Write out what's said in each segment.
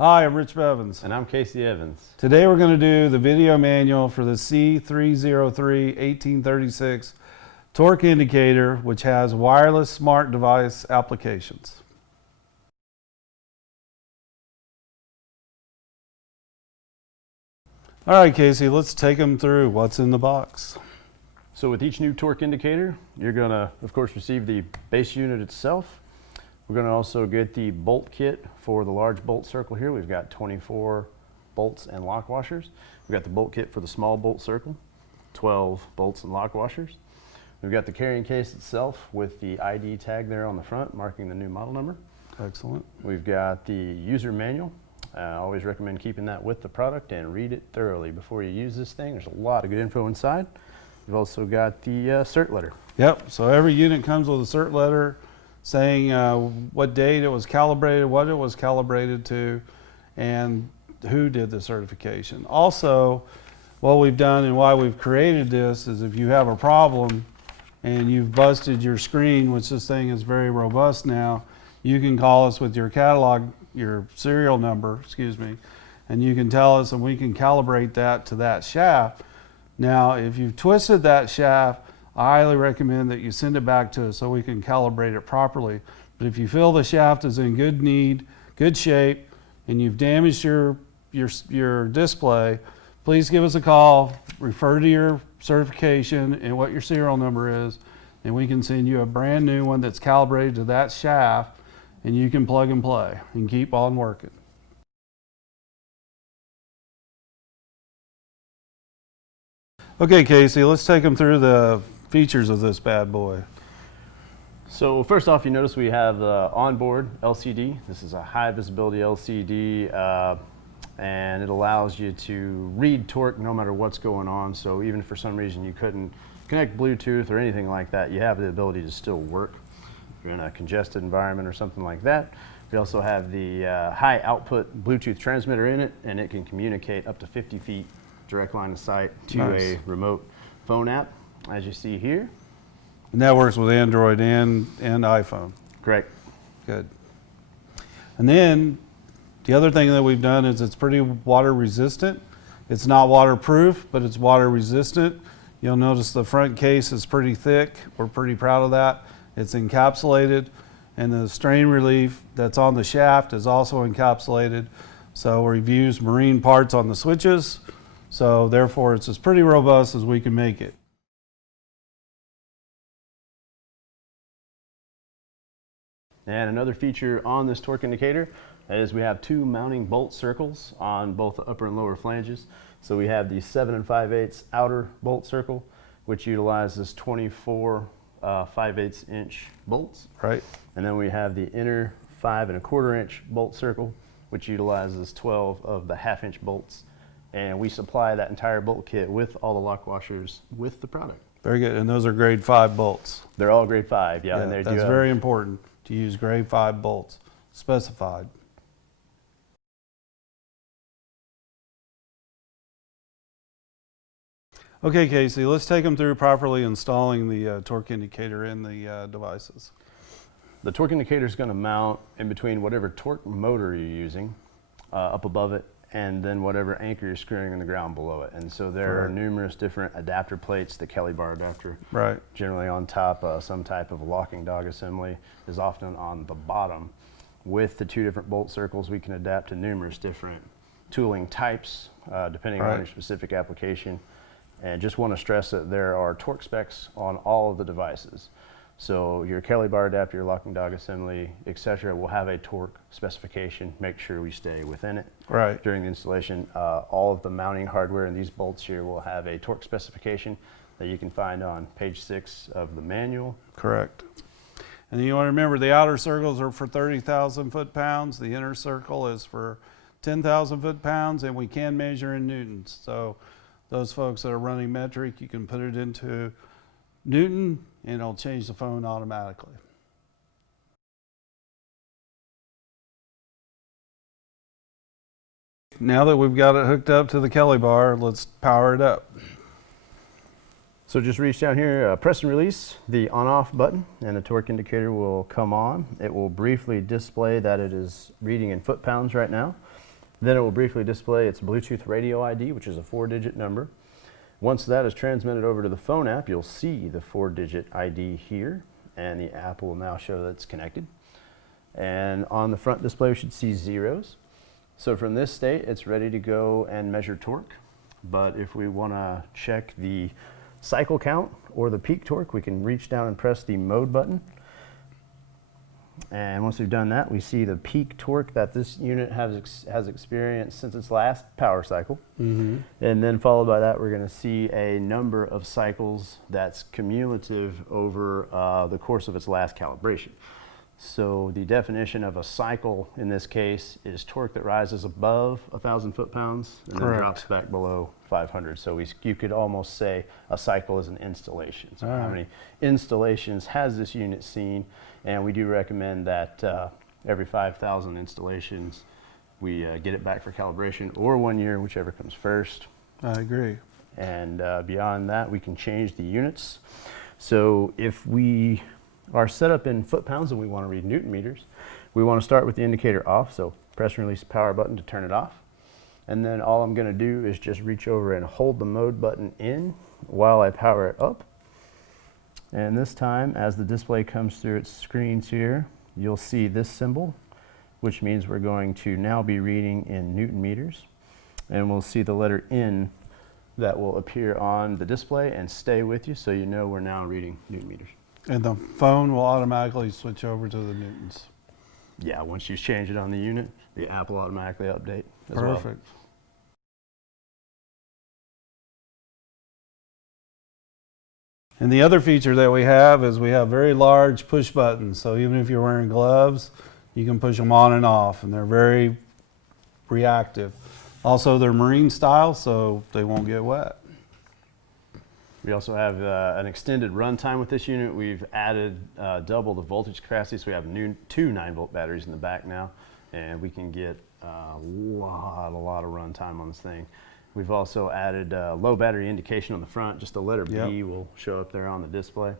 Hi, I'm Rich Bevins. And I'm Casey Evans. Today we're going to do the video manual for the C303-1836 torque indicator, which has wireless smart device applications. All right, Casey, let's take them through what's in the box. So with each new torque indicator, you're going to, of course, receive the base unit itself. We're going to also get the bolt kit for the large bolt circle here. We've got 24 bolts and lock washers. We've got the bolt kit for the small bolt circle, 12 bolts and lock washers. We've got the carrying case itself with the ID tag there on the front marking the new model number. Excellent. We've got the user manual. I always recommend keeping that with the product and read it thoroughly before you use this thing. There's a lot of good info inside. We've also got the cert letter. Yep, so every unit comes with a cert letter saying what date it was calibrated, what it was calibrated to, and who did the certification. Also, what we've done and why we've created this is if you have a problem and you've busted your screen, which this thing is very robust now, you can call us with your catalog, your serial number, and you can tell us and we can calibrate that to that shaft. Now, if you've twisted that shaft, I highly recommend that you send it back to us so we can calibrate it properly. But if you feel the shaft is in good shape, and you've damaged your display, please give us a call, refer to your certification and what your serial number is, and we can send you a brand new one that's calibrated to that shaft, and you can plug and play and keep on working. Okay, Casey, let's take them through the features of this bad boy. So first off, you notice we have the onboard LCD. This is a high visibility LCD, and it allows you to read torque no matter what's going on. So even if for some reason you couldn't connect Bluetooth or anything like that, you have the ability to still work if you're in a congested environment or something like that. We also have the high output Bluetooth transmitter in it, and it can communicate up to 50 feet direct line of sight to a remote phone app, as you see here. And that works with Android and iPhone. Correct. Good. And then the other thing that we've done is it's pretty water resistant. It's not waterproof, but it's water resistant. You'll notice the front case is pretty thick. We're pretty proud of that. It's encapsulated, and the strain relief that's on the shaft is also encapsulated. So we've used marine parts on the switches. So therefore it's as pretty robust as we can make it. And another feature on this torque indicator is we have two mounting bolt circles on both the upper and lower flanges. So we have the 7 5/8 outer bolt circle, which utilizes 24 5/8 inch bolts. Right. And then we have the inner 5 1/4 inch bolt circle, which utilizes 12 of the 1/2 inch bolts. And we supply that entire bolt kit with all the lock washers with the product. Very good. And those are grade 5 bolts. They're all grade 5, yeah. And that's very important to use grade 5 bolts, specified. Okay, Casey, let's take them through properly installing the torque indicator in the devices. The torque indicator is going to mount in between whatever torque motor you're using up above it, and then whatever anchor you're screwing in the ground below it. And so there are numerous different adapter plates. The Kelly bar adapter, generally on top, some type of locking dog assembly is often on the bottom. With the two different bolt circles, we can adapt to numerous different tooling types depending on your specific application. And just want to stress that there are torque specs on all of the devices. So your Kelly bar adapter, your locking dog assembly, etc., will have a torque specification. Make sure we stay within it during the installation. All of the mounting hardware in these bolts here will have a torque specification that you can find on page 6 of the manual. Correct. And you want to remember the outer circles are for 30,000 foot-pounds. The inner circle is for 10,000 foot-pounds, and we can measure in newtons. So those folks that are running metric, you can put it into Newton, and it'll change the phone automatically. Now that we've got it hooked up to the Kelly bar, let's power it up. So just reach down here, press and release the on-off button, and the torque indicator will come on. It will briefly display that it is reading in foot-pounds right now. Then it will briefly display its Bluetooth radio ID, which is a 4-digit number. Once that is transmitted over to the phone app, you'll see the 4-digit ID here, and the app will now show that it's connected. And on the front display, we should see zeros. So from this state, it's ready to go and measure torque. But if we want to check the cycle count or the peak torque, we can reach down and press the mode button. And once we've done that, we see the peak torque that this unit has experienced since its last power cycle. Mm-hmm. And then followed by that, we're going to see a number of cycles that's cumulative over the course of its last calibration. So the definition of a cycle in this case is torque that rises above 1,000 foot-pounds and then drops back below 500. So you could almost say a cycle is an installation. So how many installations has this unit seen? And we do recommend that every 5,000 installations we get it back for calibration, or 1 year, whichever comes first. I agree. And beyond that, we can change the units. So if we are set up in foot-pounds and we want to read Newton meters, we want to start with the indicator off. So press and release the power button to turn it off. And then all I'm going to do is just reach over and hold the mode button in while I power it up. And this time, as the display comes through its screens here, you'll see this symbol, which means we're going to now be reading in Newton meters. And we'll see the letter N that will appear on the display and stay with you, so you know we're now reading Newton meters. And the phone will automatically switch over to the newtons. Yeah, once you change it on the unit, the app will automatically update as well. Perfect. And the other feature that we have is we have very large push buttons. So even if you're wearing gloves, you can push them on and off, and they're very reactive. Also, they're marine style, so they won't get wet. We also have an extended runtime with this unit. We've added double the voltage capacity, so we have two 9-volt batteries in the back now, and we can get a lot of runtime on this thing. We've also added low battery indication on the front. Just the letter B will show up there on the display.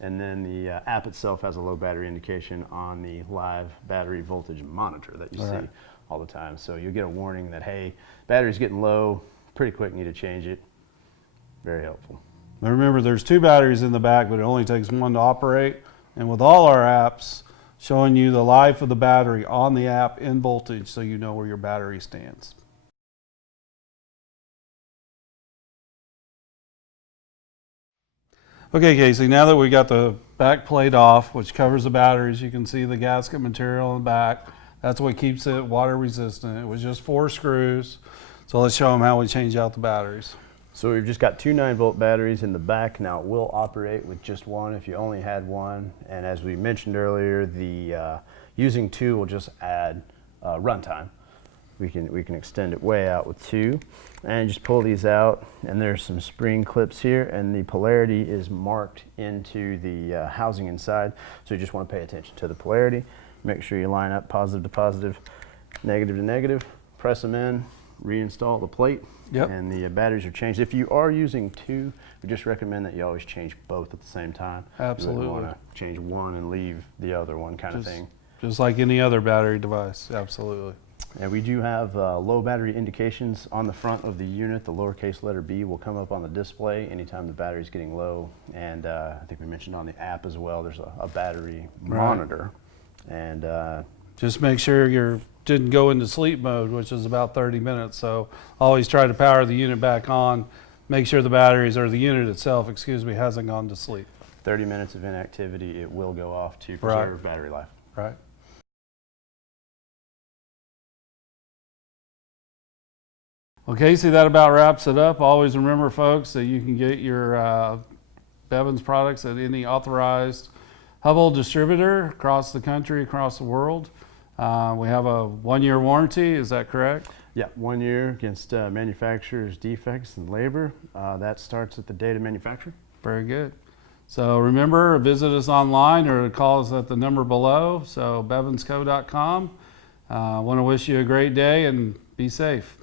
And then the app itself has a low battery indication on the live battery voltage monitor that you see all the time. So you'll get a warning that, hey, battery's getting low, pretty quick, need to change it. Very helpful. Now remember, there's 2 batteries in the back, but it only takes 1 to operate. And with all our apps, showing you the life of the battery on the app in voltage, so you know where your battery stands. Okay, Casey, now that we got the back plate off, which covers the batteries, you can see the gasket material in the back. That's what keeps it water resistant. It was just 4 screws. So let's show them how we change out the batteries. So we've just got 2 9-volt batteries in the back. Now it will operate with just 1 if you only had 1. And as we mentioned earlier, the using 2 will just add runtime. We can extend it way out with 2. And just pull these out, and there's some spring clips here, and the polarity is marked into the housing inside. So you just want to pay attention to the polarity. Make sure you line up positive to positive, negative to negative, press them in, reinstall the plate, and the batteries are changed. If you are using 2, we just recommend that you always change both at the same time. Absolutely. You wouldn't want to change one and leave the other one kind of thing. Just like any other battery device, absolutely. And we do have low battery indications on the front of the unit. The lowercase letter B will come up on the display anytime the battery is getting low. And I think we mentioned on the app as well, there's a battery monitor. And just make sure you didn't go into sleep mode, which is about 30 minutes. So always try to power the unit back on. Make sure the batteries, or the unit itself, excuse me, hasn't gone to sleep. 30 minutes of inactivity, it will go off to preserve battery life. Right. Well, Casey, that about wraps it up. Always remember, folks, that you can get your Bevins products at any authorized Hubble distributor across the country, across the world. We have a 1-year warranty, is that correct? Yeah, 1 year against manufacturer's defects and labor. That starts at the date of manufacture. Very good. So remember, visit us online or call us at the number below, so bevinsco.com. I want to wish you a great day and be safe.